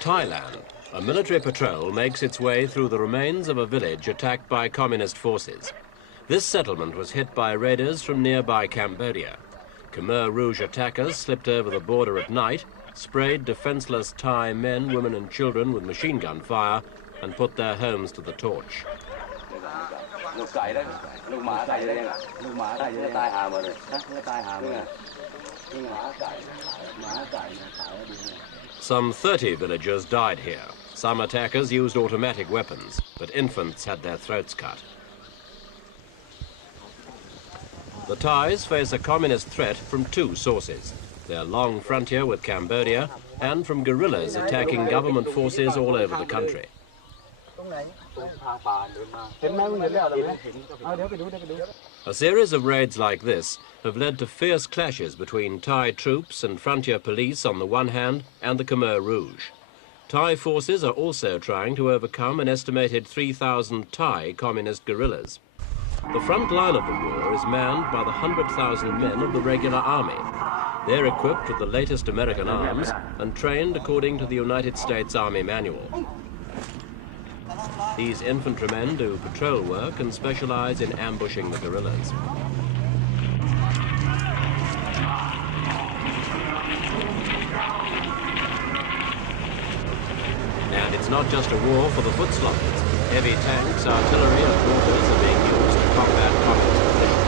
Thailand, a military patrol makes its way through the remains of a village attacked by communist forces. This settlement was hit by raiders from nearby Cambodia. Khmer Rouge attackers slipped over the border at night, sprayed defenseless Thai men, women and children with machine gun fire and put their homes to the torch. Some 30 villagers died here. Some attackers used automatic weapons, but infants had their throats cut. The Thais face a communist threat from two sources: their long frontier with Cambodia and from guerrillas attacking government forces all over the country. A series of raids like this have led to fierce clashes between Thai troops and frontier police on the one hand and the Khmer Rouge. Thai forces are also trying to overcome an estimated 3,000 Thai communist guerrillas. The front line of the war is manned by the 100,000 men of the regular army. They're equipped with the latest American arms and trained according to the United States Army Manual. These infantrymen do patrol work and specialize in ambushing the guerrillas. And it's not just a war for the foot sloggers. Heavy tanks, artillery and mortars are being used to combat communist positions.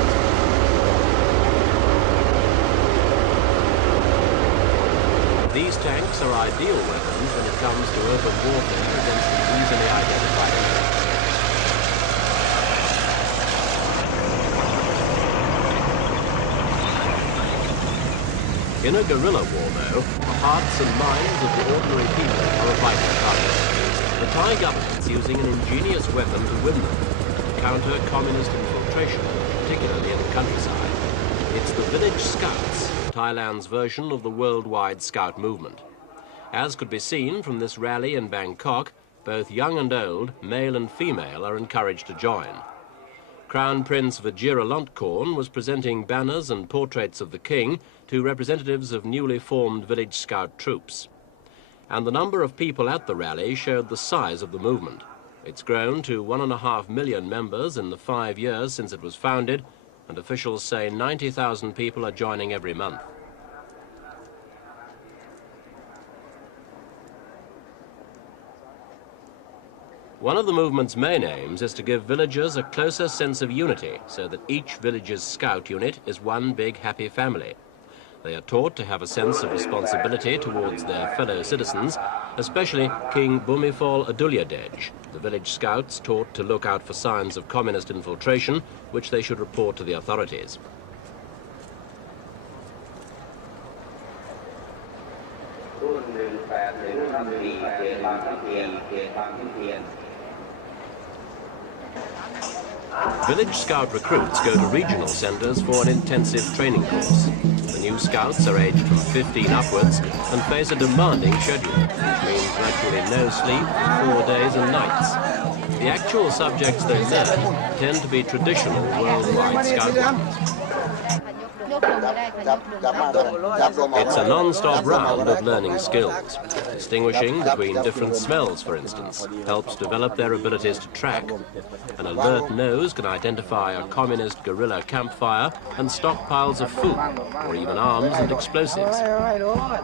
These tanks are ideal weapons when it comes to open warfare against the easily identified enemy. In a guerrilla war, though, the hearts and minds of the ordinary people are a vital target. The Thai government's using an ingenious weapon to win them, to counter communist infiltration, particularly in the countryside. It's the village scouts, Thailand's version of the worldwide scout movement. As could be seen from this rally in Bangkok, both young and old, male and female, are encouraged to join. Crown Prince Vajiralongkorn was presenting banners and portraits of the king to representatives of newly formed village scout troops. And the number of people at the rally showed the size of the movement. It's grown to 1.5 million members in the 5 years since it was founded, and officials say 90,000 people are joining every month. One of the movement's main aims is to give villagers a closer sense of unity so that each village's scout unit is one big happy family. They are taught to have a sense of responsibility towards their fellow citizens, especially King Bhumifol Adulyadej. The village scouts taught to look out for signs of communist infiltration, which they should report to the authorities. Village scout recruits go to regional centres for an intensive training course. The new scouts are aged from 15 upwards and face a demanding schedule, which means virtually no sleep for 4 days and nights. The actual subjects they learn tend to be traditional worldwide scout ones. It's a non-stop round of learning skills. Distinguishing between different smells, for instance, helps develop their abilities to track. An alert nose can identify a communist guerrilla campfire and stockpiles of food, or even arms and explosives.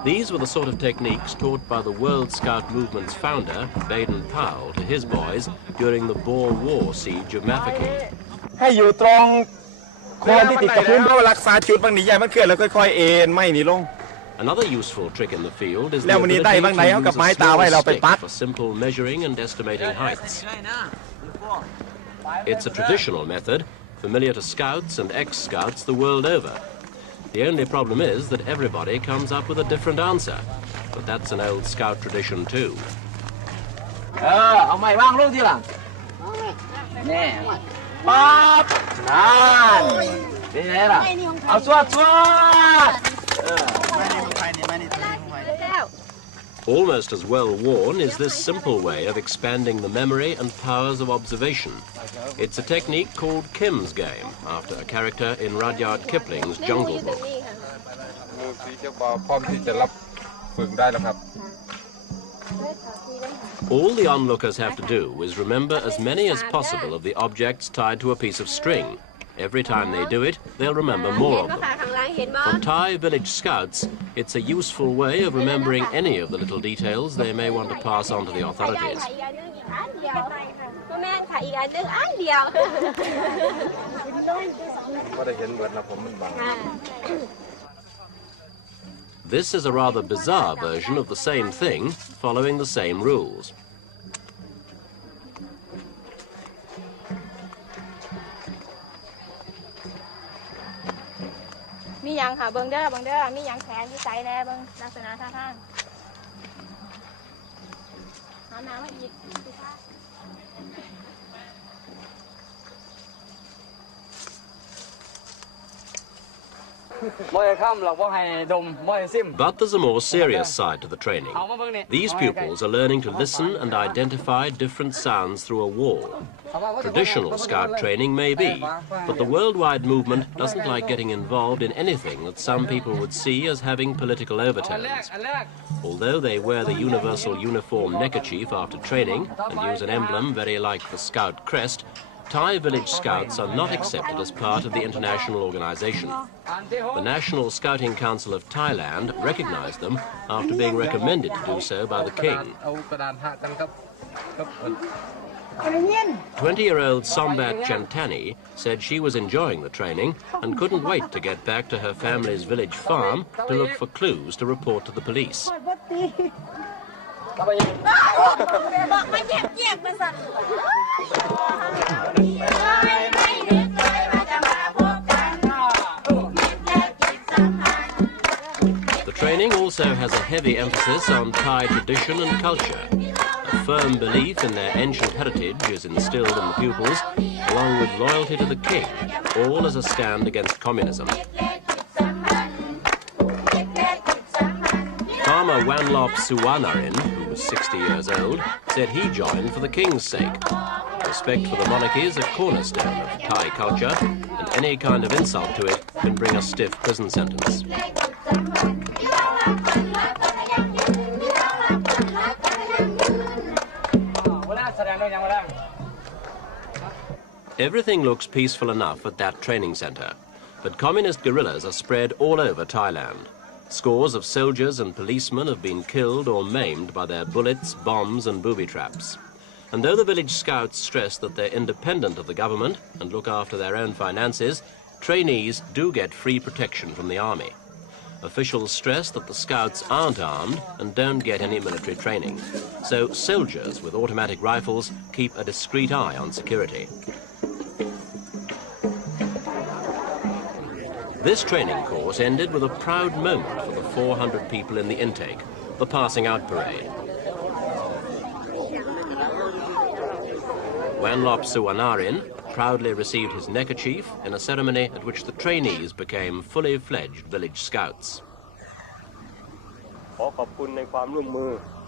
These were the sort of techniques taught by the World Scout Movement's founder, Baden Powell, to his boys during the Boer War siege of Mafeking. Another useful trick in the field is the ability to use a small stick for simple measuring and estimating heights. It's a traditional method, familiar to scouts and ex-scouts the world over. The only problem is that everybody comes up with a different answer. But that's an old scout tradition too. Almost as well worn is this simple way of expanding the memory and powers of observation. It's a technique called Kim's game, after a character in Rudyard Kipling's Jungle Book. All the onlookers have to do is remember as many as possible of the objects tied to a piece of string. Every time they do it, they'll remember more of them. For Thai village scouts, it's a useful way of remembering any of the little details they may want to pass on to the authorities. This is a rather bizarre version of the same thing, following the same rules. But there's a more serious side to the training. These pupils are learning to listen and identify different sounds through a wall. Traditional scout training may be, but the worldwide movement doesn't like getting involved in anything that some people would see as having political overtones. Although they wear the universal uniform neckerchief after training and use an emblem very like the scout crest, Thai village scouts are not accepted as part of the international organization. The National Scouting Council of Thailand recognized them after being recommended to do so by the king. 20-year-old Sombat Chantani said she was enjoying the training and couldn't wait to get back to her family's village farm to look for clues to report to the police. The training also has a heavy emphasis on Thai tradition and culture. A firm belief in their ancient heritage is instilled in the pupils, along with loyalty to the king, all as a stand against communism. Farmer Wanlop Suwanarin, who was 60 years old, said he joined for the king's sake. Respect for the monarchy is a cornerstone of Thai culture, and any kind of insult to it can bring a stiff prison sentence. Everything looks peaceful enough at that training center, but communist guerrillas are spread all over Thailand. Scores of soldiers and policemen have been killed or maimed by their bullets, bombs and booby traps. And though the village scouts stress that they're independent of the government and look after their own finances, trainees do get free protection from the army. Officials stress that the scouts aren't armed and don't get any military training. So soldiers with automatic rifles keep a discreet eye on security. This training course ended with a proud moment for the 400 people in the intake, the passing out parade. Wanlop Suwanarin proudly received his neckerchief in a ceremony at which the trainees became fully fledged village scouts.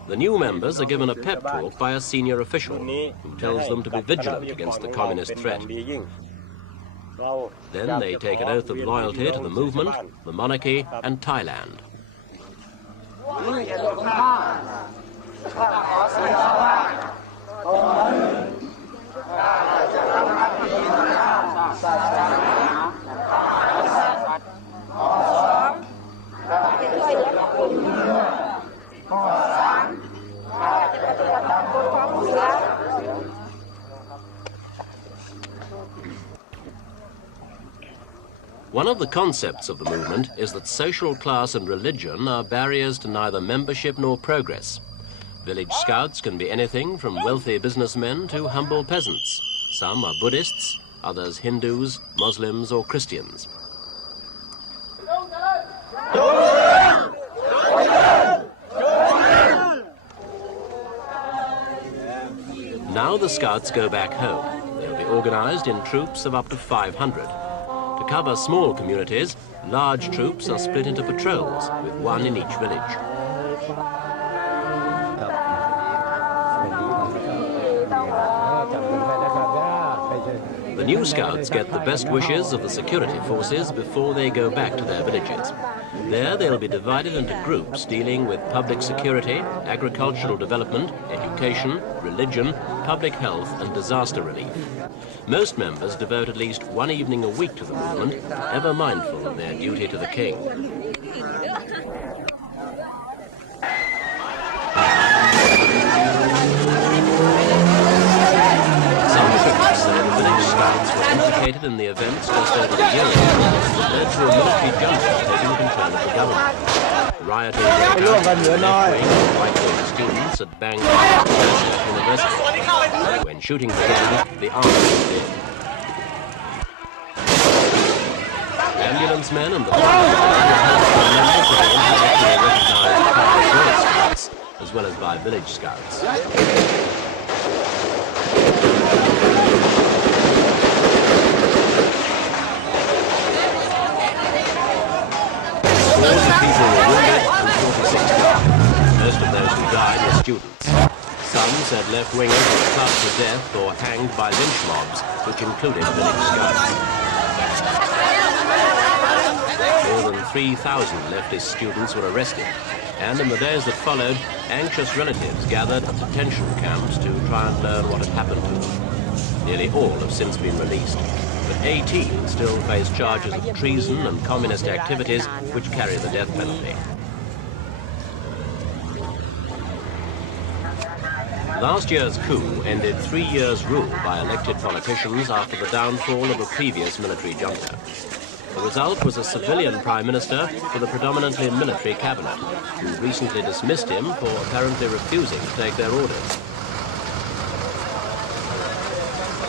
The new members are given a pep talk by a senior official who tells them to be vigilant against the communist threat. Then they take an oath of loyalty to the movement, the monarchy and Thailand. One of the concepts of the movement is that social class and religion are barriers to neither membership nor progress. Village scouts can be anything from wealthy businessmen to humble peasants. Some are Buddhists, others Hindus, Muslims or Christians. Now the scouts go back home. They'll be organized in troops of up to 500. To cover small communities, large troops are split into patrols, with one in each village. The new scouts get the best wishes of the security forces before they go back to their villages. There they'll be divided into groups dealing with public security, agricultural development, education, religion, public health and disaster relief. Most members devote at least one evening a week to the movement, ever mindful of their duty to the king. Some critics say the village scouts were implicated in the events just over a year ago that led to a military junta taking control of the government. Rioting white-wing students at Bangkok University. When shooting began, the army did. Ambulance men and the fire were members of the internationally recognized Thai Boy Scouts, as well as by village scouts. Scores of people were wounded and 46 died. Most of those who died were students. Some said left-wingers were clubbed to death or hanged by lynch mobs, which included village scouts. More than 3,000 leftist students were arrested, and in the days that followed, anxious relatives gathered at detention camps to try and learn what had happened to them. Nearly all have since been released, but 18 still face charges of treason and communist activities which carry the death penalty. Last year's coup ended 3 years' rule by elected politicians after the downfall of a previous military junta. The result was a civilian prime minister with a predominantly military cabinet, who recently dismissed him for apparently refusing to take their orders.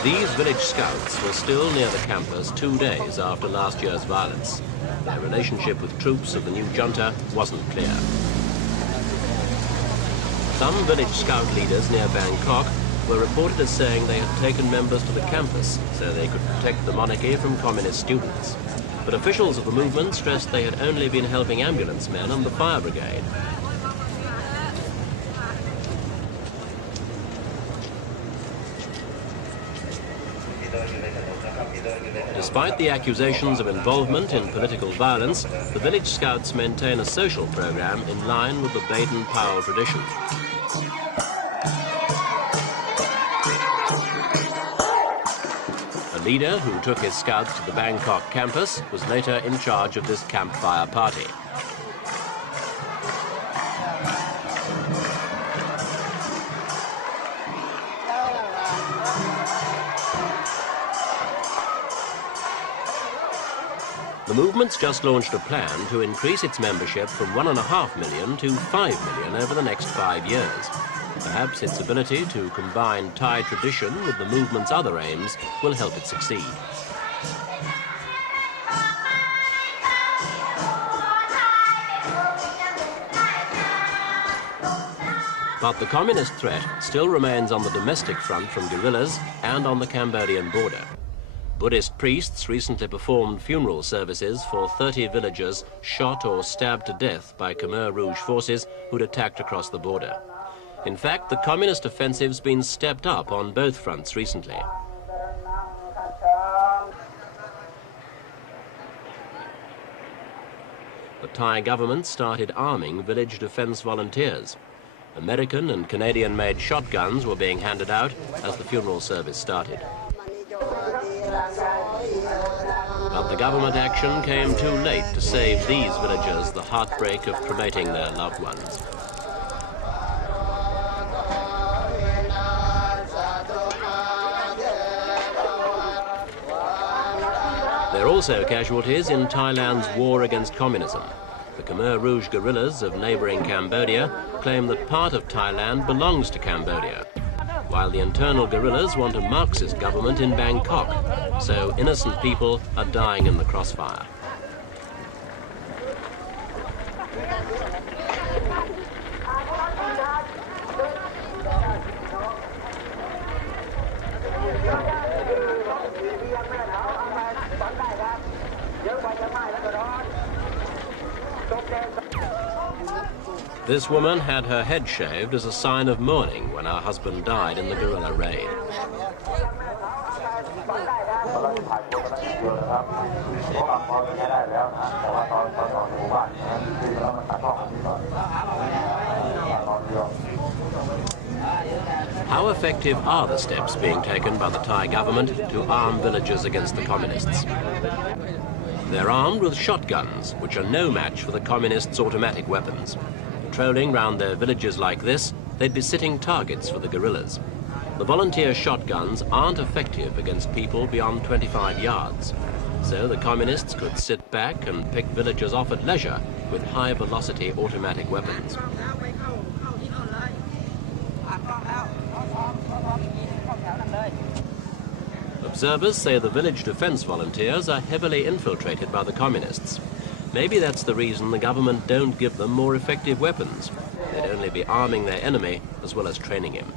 These village scouts were still near the campus 2 days after last year's violence. Their relationship with troops of the new junta wasn't clear. Some village scout leaders near Bangkok were reported as saying they had taken members to the campus so they could protect the monarchy from communist students. But officials of the movement stressed they had only been helping ambulance men and the fire brigade. Despite the accusations of involvement in political violence, the village scouts maintain a social program in line with the Baden-Powell tradition. A leader who took his scouts to the Bangkok campus was later in charge of this campfire party. The movement's just launched a plan to increase its membership from 1.5 million to 5 million over the next 5 years. Perhaps its ability to combine Thai tradition with the movement's other aims will help it succeed. But the communist threat still remains on the domestic front from guerrillas and on the Cambodian border. Buddhist priests recently performed funeral services for 30 villagers shot or stabbed to death by Khmer Rouge forces who'd attacked across the border. In fact, the communist offensive's been stepped up on both fronts recently. The Thai government started arming village defense volunteers. American and Canadian-made shotguns were being handed out as the funeral service started. But the government action came too late to save these villagers the heartbreak of cremating their loved ones. There are also casualties in Thailand's war against communism. The Khmer Rouge guerrillas of neighboring Cambodia claim that part of Thailand belongs to Cambodia, while the internal guerrillas want a Marxist government in Bangkok, so innocent people are dying in the crossfire. This woman had her head shaved as a sign of mourning when her husband died in the guerrilla raid. How effective are the steps being taken by the Thai government to arm villagers against the communists? They're armed with shotguns, which are no match for the communists' automatic weapons. Patrolling round their villages like this, they'd be sitting targets for the guerrillas. The volunteer shotguns aren't effective against people beyond 25 yards. So the communists could sit back and pick villagers off at leisure with high-velocity automatic weapons. Observers say the village defense volunteers are heavily infiltrated by the communists. Maybe that's the reason the government don't give them more effective weapons. They'd only be arming their enemy as well as training him.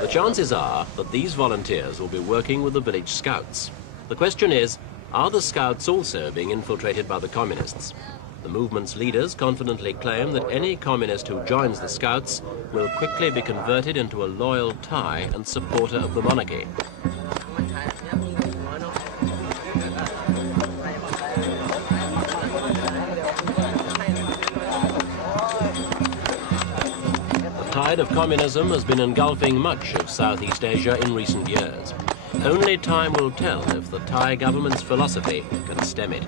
The chances are that these volunteers will be working with the village scouts. The question is, are the scouts also being infiltrated by the communists? The movement's leaders confidently claim that any communist who joins the scouts will quickly be converted into a loyal Thai and supporter of the monarchy. The tide of communism has been engulfing much of Southeast Asia in recent years. Only time will tell if the Thai government's philosophy can stem it.